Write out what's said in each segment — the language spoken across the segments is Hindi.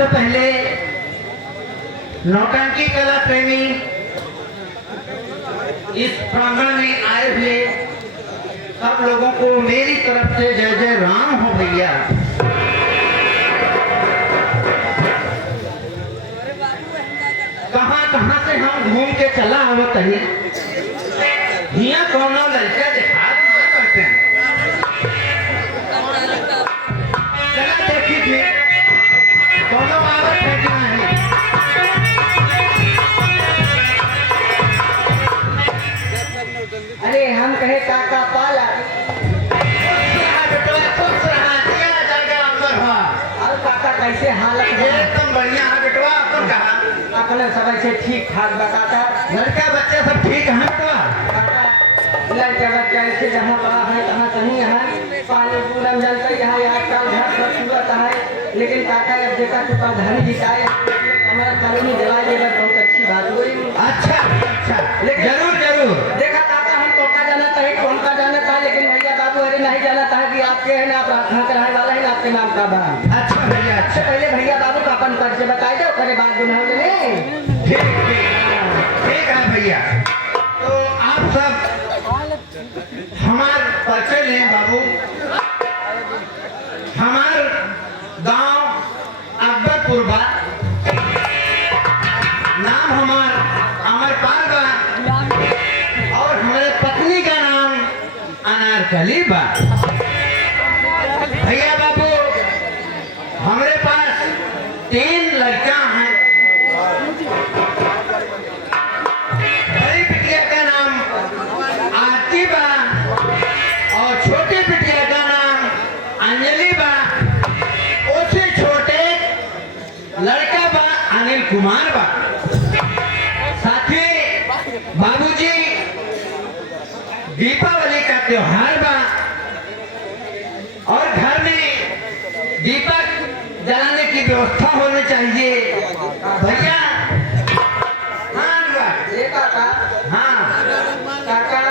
सबसे पहले नौटंकी कला प्रेमी इस प्रांगण में आए हुए सब लोगों को मेरी तरफ से जय जय राम हो भैया। कहाँ कहाँ से हम घूम के चला आवत है, हिया कोनो लड़का दिखा करते हैं, चला देखी थी कोनो आवत है कि नहीं। अरे हम कहे काका पाला और काका कैसे हालत है? एकदम बढ़िया है बेटवा। अपन कहा अपने सब से ठीक ठाक बा काका। लड़का बच्चा सब ठीक है बेटवा? काका लड़का बच्चा ऐसे जहाँ बड़ा है तहाँ सही है, पानी पूरन जलता है, आजकल घर सब सूरत है। लेकिन काका अब देखा तो प्रधानी जिताए हमारा कॉलोनी दिला देगा, बहुत अच्छी बात हुई। अच्छा अच्छा, लेकिन जरूर जरूर। देखा काका हम तो का जाना था, कौन का जाना था, लेकिन भैया बाबू अरे नहीं जाना था कि आपके है ना, आप कहाँ का रहने वाला है ना, आपके नाम का बा। अच्छा भैया अच्छा अच्छा, पहले भैया बाबू का अपन परिचय बताए दो, करे बात गुनाह ने। ठीक ठीक है भैया। तो आप सब हमार परिचय लें बाबू। हमार गांव अकबरपुर बा, नाम हमार अमरपाल बा और हमारे पत्नी का नाम अनारकली बा। भैया बाबू हमारे पास 3 लड़का हैं। बड़ी बिटिया का नाम आरती बा और छोटी बिटिया का नाम अंजलि बा। उससे छोटे लड़का बा अनिल कुमार बा। साथी बाबूजी दीपावली का त्योहार बा और घर में दीपक जलाने की व्यवस्था होनी चाहिए भैया। हाँ बा। ये काका हाँ काका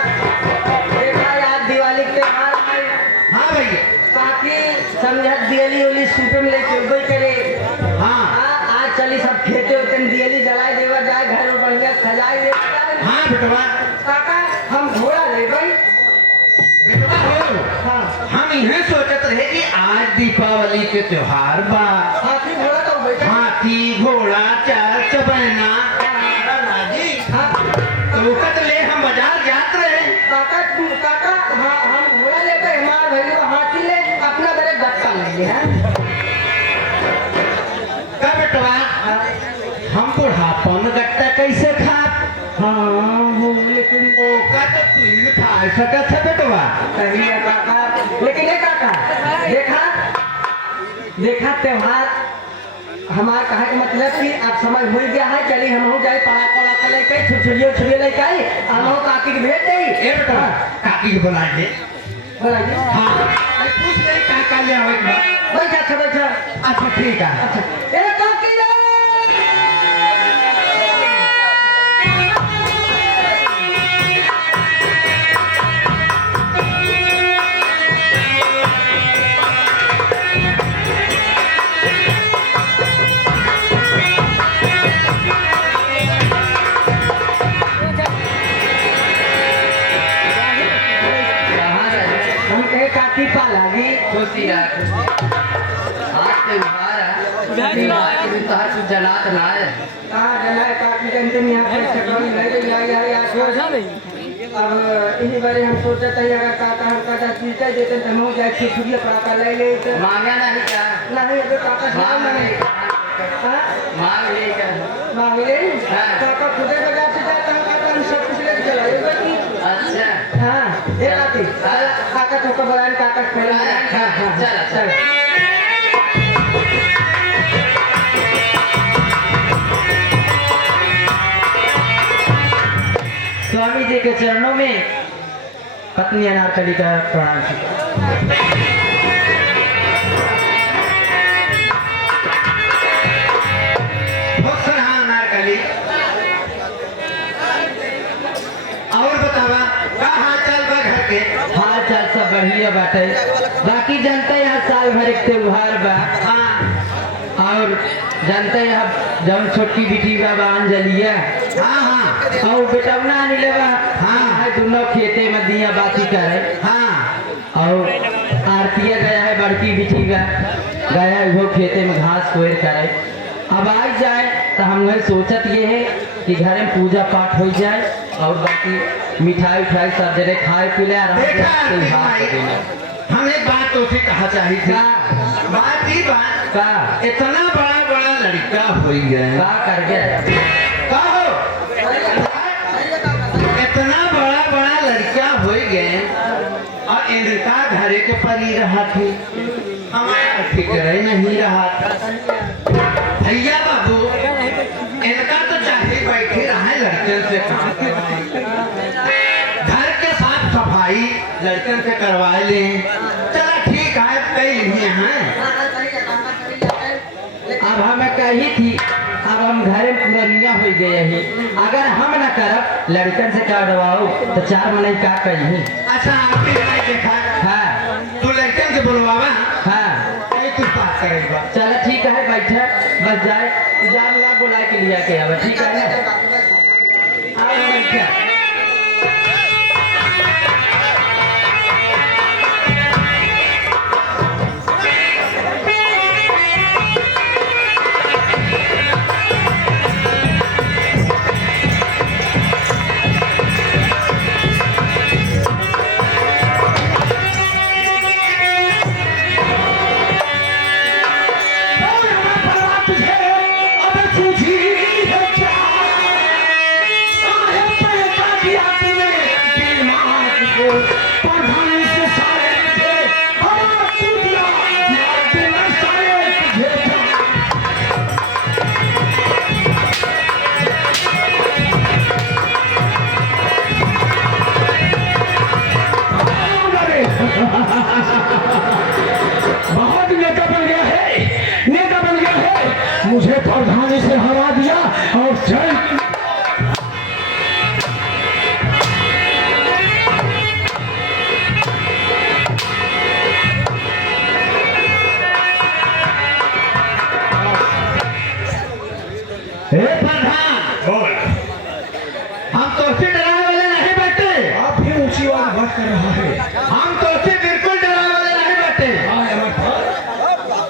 देखा यार दिवाली के त्योहार है, हाँ भैया साथी समझत दियली उली सूपे में लेके उबई करे। हाँ आज चली सब खेते होते दियली जलाए देवा जाए, घर में बढ़िया सजाए दे जाए। हाँ बेटवा काका हम घोड़ा ले भाई। बेटवा हो। हाँ हम यह सोचत रहे कि आज दीपावली के त्योहार बा, हाथी घोड़ा तो बैठा। हाथी घोड़ा चार चबैना राजी हाँ तो वक्त ले हम बाजार जात रहे। काका तू काका हाँ हम घोड़ा ले गए, हमारे भैया हाथी ले अपना बड़े गट्टा ले गए हैं। का बेटवा हम बुढ़ापा में गट्टा कैसे खा? हाँ लेकिन ओका तो तू खा सकत है बेटवा। सही है काका, लेकिन ये काका देखा देखा त्योहार हमारा कहा के मतलब कि अब समय हो गया है, चलिए हम हो जाए पड़ा पड़ा कर लेके छुछुरियो लेके आई, हम हो काकी के भेज दे। ए बेटवा काकी को बुला दे। बोलाइए। हाँ मैं पूछ ले का ले आवे बा। बैठा अच्छा बैठा। अच्छा ठीक है। अच्छा ए काकी रे हम कहे काकी पाला जी खुशी है आज त्योहार है त्योहार कुछ जलात ना है। कहाँ जलाए काकी जनते में यहाँ पे चक्रवाली नहीं यार अब इन्हीं बारे हम सोचते थे अगर काका हम काका पीछे देते तो हम जाए छुछुरिया पड़ा ले ले तो मांगा नहीं क्या? नहीं अगर काका मांग नहीं ले हाँ मांग ले क्या? मांग ले हाँ। काका खुदे बाजार से जाता हम काका हम सब कुछ लेके चलाएगा कि अच्छा हाँ ये आती काका तो कब काका खेल हाँ हाँ चल चल स्वामी जी के चरणों में पत्नी अनारकली का प्रणाम किया। बहुत सराहा अनारकली। और बतावा का हाल चाल बा घर के? हाल चाल सब बढ़िया बाटे, बाकी जनता यहाँ साल भर एक त्योहार बा हाँ और जानते हैं अब जब छोटकी बेटी बाबा अंजलिया हाँ हाँ और बेटवना अनिले बा हाँ। है दोनों खेते में दिया बाती करे हाँ और आरतिया गया है बड़की बेटी का गया है वो खेते में घास कोयर करे। अब आ जाए तो हम घर सोचत ये है कि घर में पूजा पाठ हो जाए और बाकी मिठाई उठाई सब जगह खाए पीले आराम से देखा आरती त्योहार भाई, के दिन। हम एक बात तो उसे कहा चाहिए थी। का बात ही बात, का इतना बड़ा बड़ा लड़का हो गया का कर गया कहो, इतना बड़ा बड़ा लड़का हो गए और इनका घरे के पर ही रहा थी, हमारा फिक्र नहीं रहा था। भैया बाबू इनका तो चाहे बैठे रहे लड़कन से काम करवाए, घर के साफ सफाई लड़कन से करवाए ले। चला ठीक है कई लिए हैं। अब हमें कही थी अब हम घर में पूरा हो गए ही अगर हम न करब लड़कन से करवाओ तो 4 महीने का कही। अच्छा आपके भाई देखा हाँ तू लड़कन से बोलवावा हाँ कई कुछ बात करेगा। चलो ठीक है बैठे बस जाए जान ला बुला के लिया के अब ठीक है ना आओ बैठे। बहुत नेता बन गया है, नेता बन गया है, मुझे प्रधानी से हरा दिया और जय हे प्रधान बोल। हम तो उससे डराने वाले नहीं बैठे, आप भी ऊंची आवाज बात कर रहा है। हम तो उससे बिल्कुल डराने वाले नहीं बैठे। हाँ, अमर खान,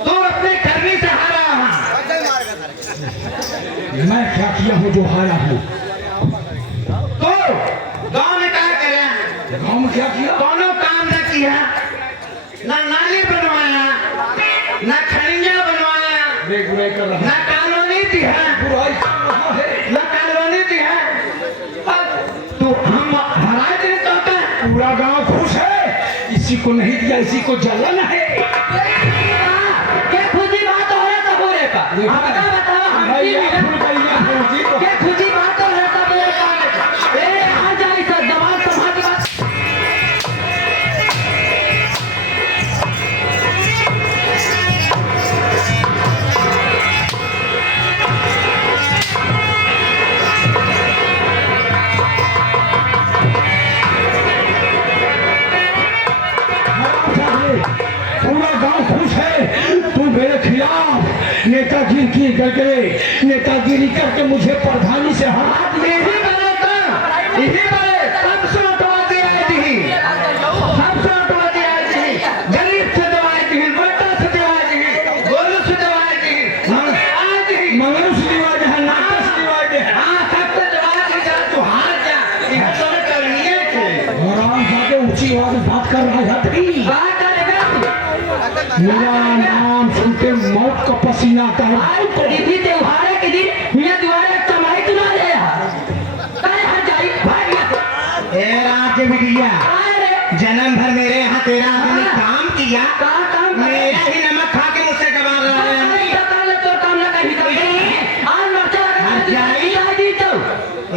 तू अपनी करनी से हारा है। मैं क्या किया हूँ जो हारा हूँ? तो गांव में क्या करे, गाँव में क्या किया? दोनों काम न किया, ना नाली बनवाया, ना खनिया बनवाया, बुराई कर रहा ना कॉलोनी दी है, है, बुराई कर रहा है। ना कॉलोनी दी है। अब तू हम हरा दिन कहता है। पूरा गांव खुश है, इसी को नहीं दिया, इसी को जलन है। क्या खुदी बात हो रहा तो हो रहे का हम का बताओ हम की भैया, भूल गई है, भूल गई। क्या खुदी बात हो रहा तब ये काम ए आ जाए सर दमाग संभाल के बात पूरा गांव खुश है, तू मेरे खिलाफ नेतागिरी की करके नेतागिरी करके मुझे प्रधानी से हरा दिया। यही बने तो यही बने सबसे उठवा दिया थी, सबसे उठवा दिया थी, गरीब से दवाई थी, बेटा से दवाई थी, गोलू से दवाई थी, आज ही मनुष्य रिवाज है, नाटक रिवाज है। हाँ सबसे दवाई थी। जा तू हार जा, यह तो करनी है थी। आराम से ऊंची आवाज में बात कर रहा था। बात करेगा मेरा नाम सुनते मौत का पसीना आता है। तू इसी त्योहार के दिन मियां दुआरे कमाई तू ना ले काय हट जाई भाई ए राज बिटिया, अरे जन्म भर मेरे यहाँ तेरा आदमी काम किया, का काम करे मेरा ही नमक खा के मुझसे गवार रहा है। तो काम ना कहीं कर आज मरचा हट जाई। लगा दी तो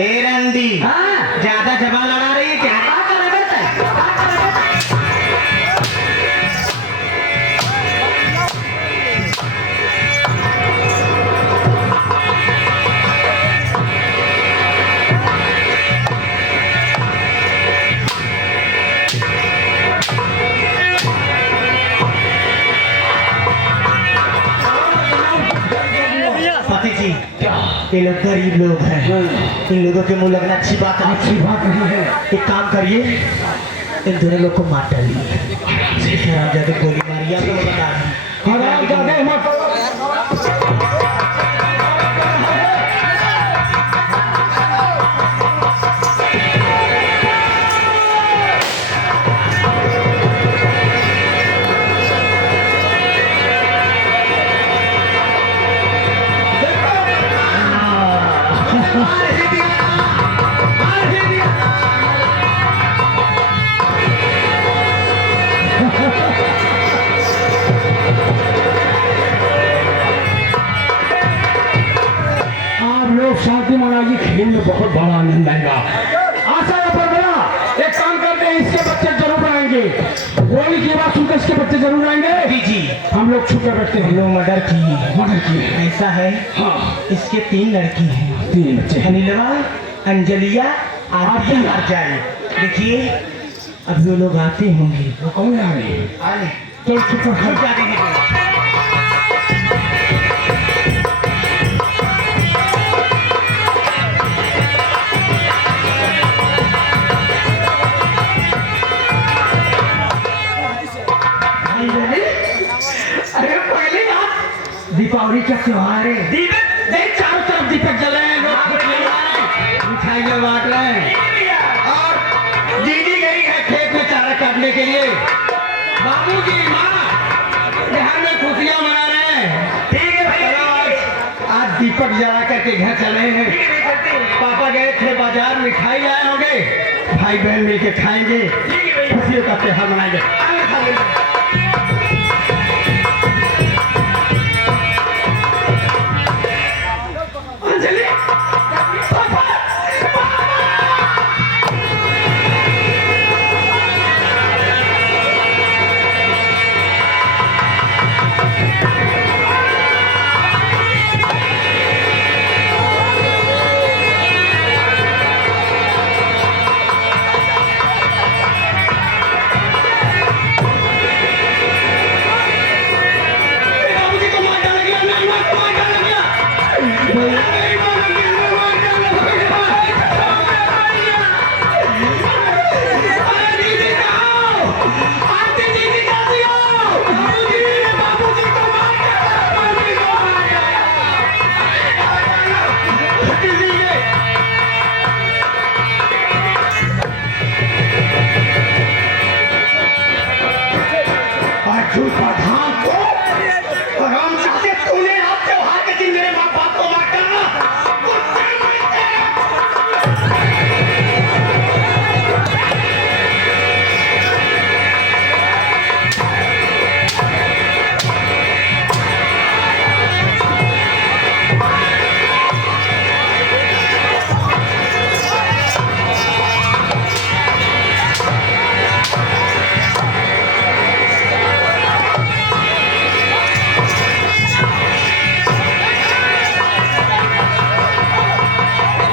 ए रंडी, हां ज्यादा जबान लड़ा रही है क्या? का करेगा तै का करेगा ये लोग गरीब लोग हैं, इन लोगों के मुंह लगना अच्छी बात है। अच्छी बात नहीं है। एक काम करिए, इन दोनों लोग को मार डालिए। आप जाके गोली मारिए, आप लोग बता रहे हराम जादे मत। आप लोग शांति मनाइए, खेल में बहुत बड़ा आनंद आएगा। आशा है पर बड़ा एक काम करते हैं, इसके बच्चे जरूर आएंगे। गोली की बात सुनकर इसके बच्चे जरूर आएंगे। जी हम लोग छुप कर बैठते हम हैं। लोग मर्डर की मर्डर की ऐसा है। हाँ, इसके 3 लड़की हैं, 3 बच्चे हैं। अनिलवा, अंजलिया, आरती और जानी। देखिए अब वो लोग आते होंगे। वो कौन आ रहे हैं? आने चल छुप कर हम खा। जाते हैं। अरे पहले बात, दीपावली का त्योहार है। दीपक देख, चारों तरफ दीपक जल रहे हैं, लोग मिठाइयाँ बांट रहे हैं और दीदी गई है खेत में चारा काटने के लिए। बाबू की माँ घर में खुशियाँ मना रहे हैं। ठीक है भाई, आज दीपक जला करके घर चले हैं। पापा गए थे बाजार, मिठाई लाए होंगे, भाई बहन मिलके खाएंगे, खुशियों का त्योहार मनाएंगे। आइए, खा लेंगे। अंजलि, बाबूजी को मार डाला गया, नहीं मार को मार डाला गया। नहीं मार गया, मार डाला गया। अरे दीदी कहाँ? आरती दीदी कैसी हो? बाबूजी को मार डाला, बाबूजी को मार डाला। दीदी ये अर्जुन प्रधान को हम चाहते तूने आप त्योहार के दिन मेरे माँ बाप को मार डाला।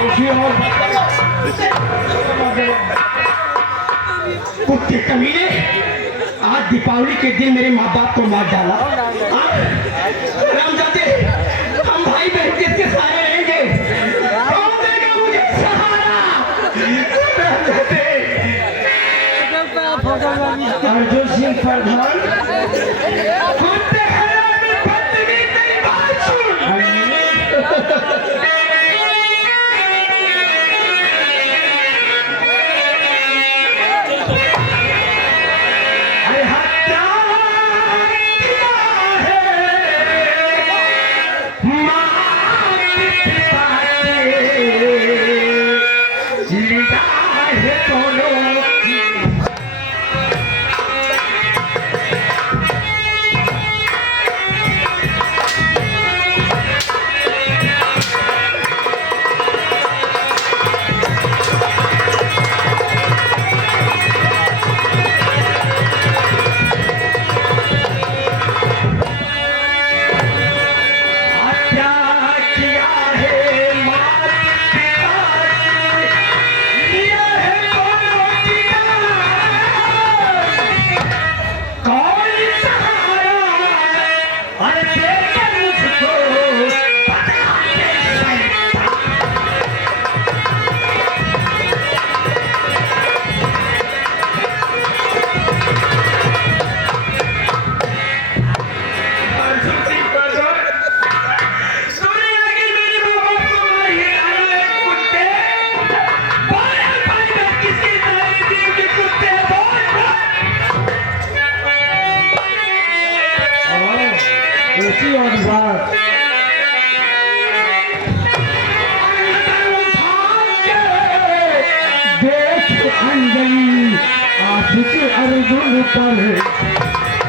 कुत्ते मरते। कुत्ते कमीने, आज दीपावली के दिन मेरे माँ बाप को मार डाला। रामजादे, हम भाई बहन किसके सहारे रहेंगे? कौन देगा मुझे सहारा? रामजादे, अर्जुन सिंह प्रधान, कुत्ते खड़े में बदतमीज नहीं बात सुन। अरे हत्या किया है, मार पिटा के लिया है दोनों की। ऊंची और बात देख अंजलि आशिक अर्जुन पर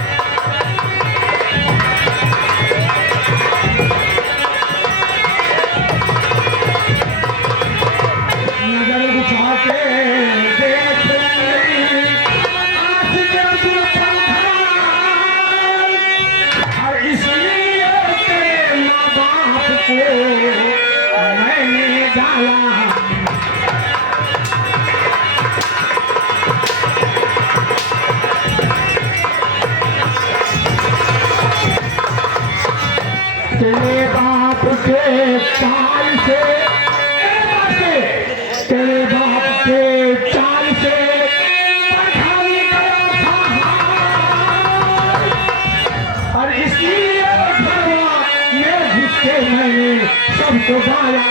नजर उठा के देख अंजलि आशिक अर्जुन पर और इसलिए तेरे माँ बाप को मैंने डाला तेरे बाप के चाल से तेरे बाप के चाल से पठानी करा था और इसलिए घरवा में घुस के मैंने सबको गाया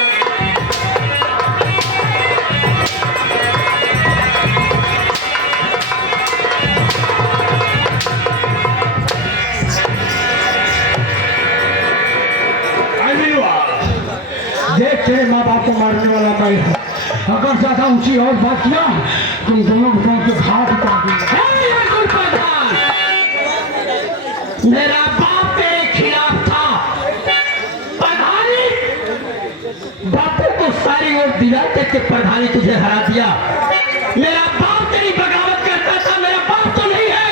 देख तेरे माँ बाप को मारने वाला मैं हूँ अगर ज्यादा ऊंची और बात किया तुम दोनों बताओ के घाट उतार दूंगा मेरा बाप तेरे खिलाफ था प्रधानी बापू को सारी ओर दिलाते के प्रधानी तुझे हरा दिया मेरा बाप तेरी बगावत करता था मेरा बाप तो नहीं है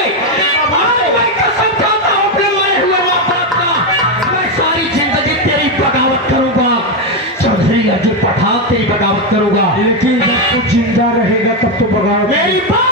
आज मैं कसम खाता हूँ अपने मरे हुए माँ बाप का मैं सारी जिंदगी तेरी बगावत करूंगा चौधरी अजय पठान तेरी बगावत करूंगा लेकिन जब तू जिंदा रहेगा तब तो बगावत मेरी बात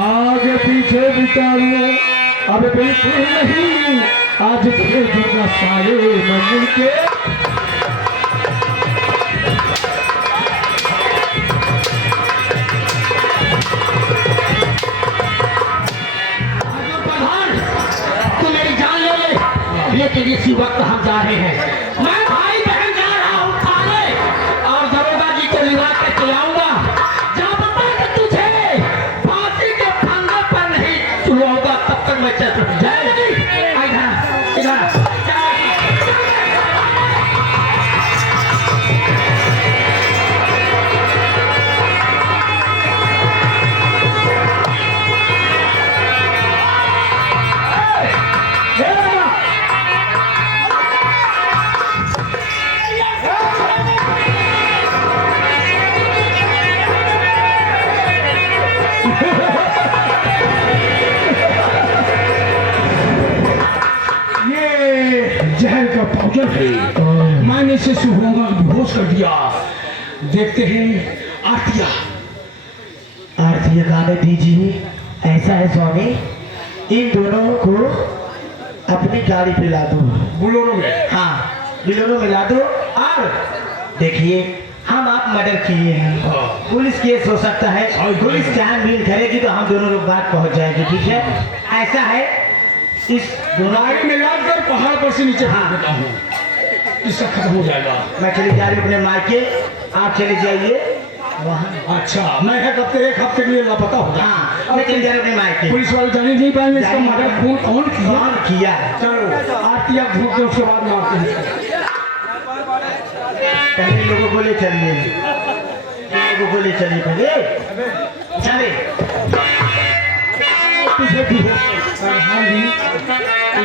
आगे पीछे बितारो अब बिल्कुल नहीं आज भेजूंगा सारे मंदिर के प्रधान तू मेरी जान ले लेकिन इसी वक्त हम जा रहे हैं मैं भाई बहन जा रहा हूँ थाने और दरोगा जी को लिवा के चलाऊंगा जहर का पाउडर है मैंने इसे सुबह बेहोश कर दिया देखते हैं आरतिया आरती गाने दीजिए ऐसा है स्वामी इन दोनों को अपनी गाड़ी पे ला दो बुलोरो में हाँ बिलोरो में ला दो और देखिए हम आप मर्डर किए हैं पुलिस केस हो सकता है पुलिस छानबीन करेगी तो हम दोनों लोग बात पहुंच जाएगी ठीक है ऐसा है इस गाड़ी में लाद कर पहाड़ पर से नीचे फेंक देता हूँ इसका खत्म हो जाएगा मैं चली जा रही हूँ अपने मायके आप चले जाइए वहाँ अच्छा मैं एक हफ्ते के लिए लापता होगा हाँ मैं चली जा रही हूँ अपने मायके पुलिस वाले जाने नहीं पाएंगे इसका मर्डर खून कौन किया चलो आरती आप धूप दे उसके बाद मारते हैं पहले लोगों को ले चलिए लोगों को ले चलिए पहले चले तुझे भी हो हाँ जी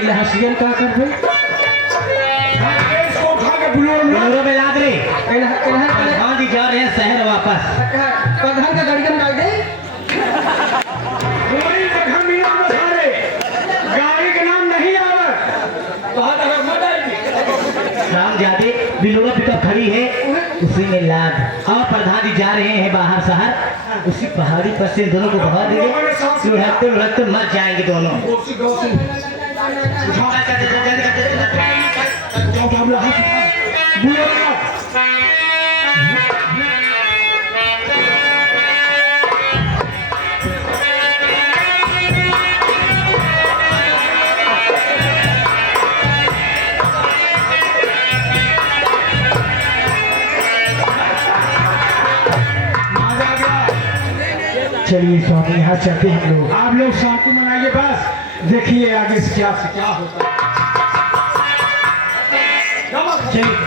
हसीन क्या कर रहे इसको उठा के बुलोरो में याद रही हाँ जी जा रहे हैं शहर वापस प्रधान का गाड़ी में डाल दे कोई जगह मीना में सारे गाड़ी के नाम जा रहे हैं बाहर शहर, उसी पहाड़ी पर से दोनों को भगा देंगे, लुढ़कते लुढ़कते मर जाएंगे दोनों। चलिए स्वामी यहाँ चलते हैं हम लोग। आप लोग शांति मनाइए, बस देखिए आगे से क्या होता है। चलिए।